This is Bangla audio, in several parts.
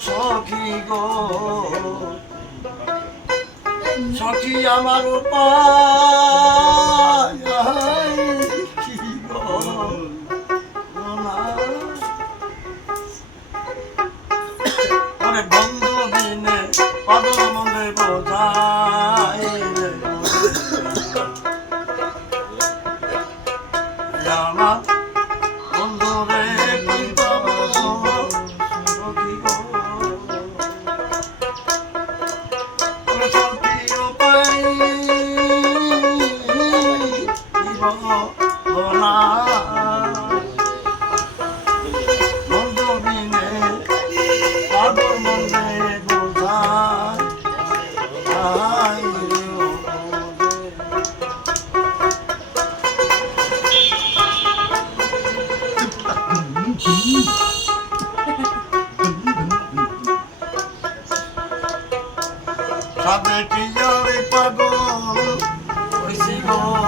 সখী গো। সখী আমার উপায় Sabe que yo le pago, hoy sigo.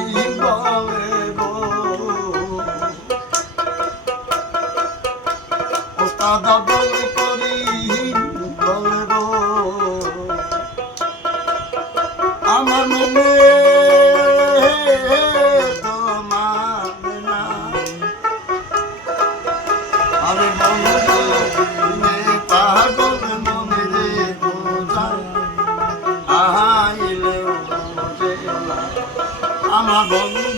তাদা বলে করি আমার মনে আরে মনে পাগল মনে রে বোঝায়। আহাইলে আমার বন্ধু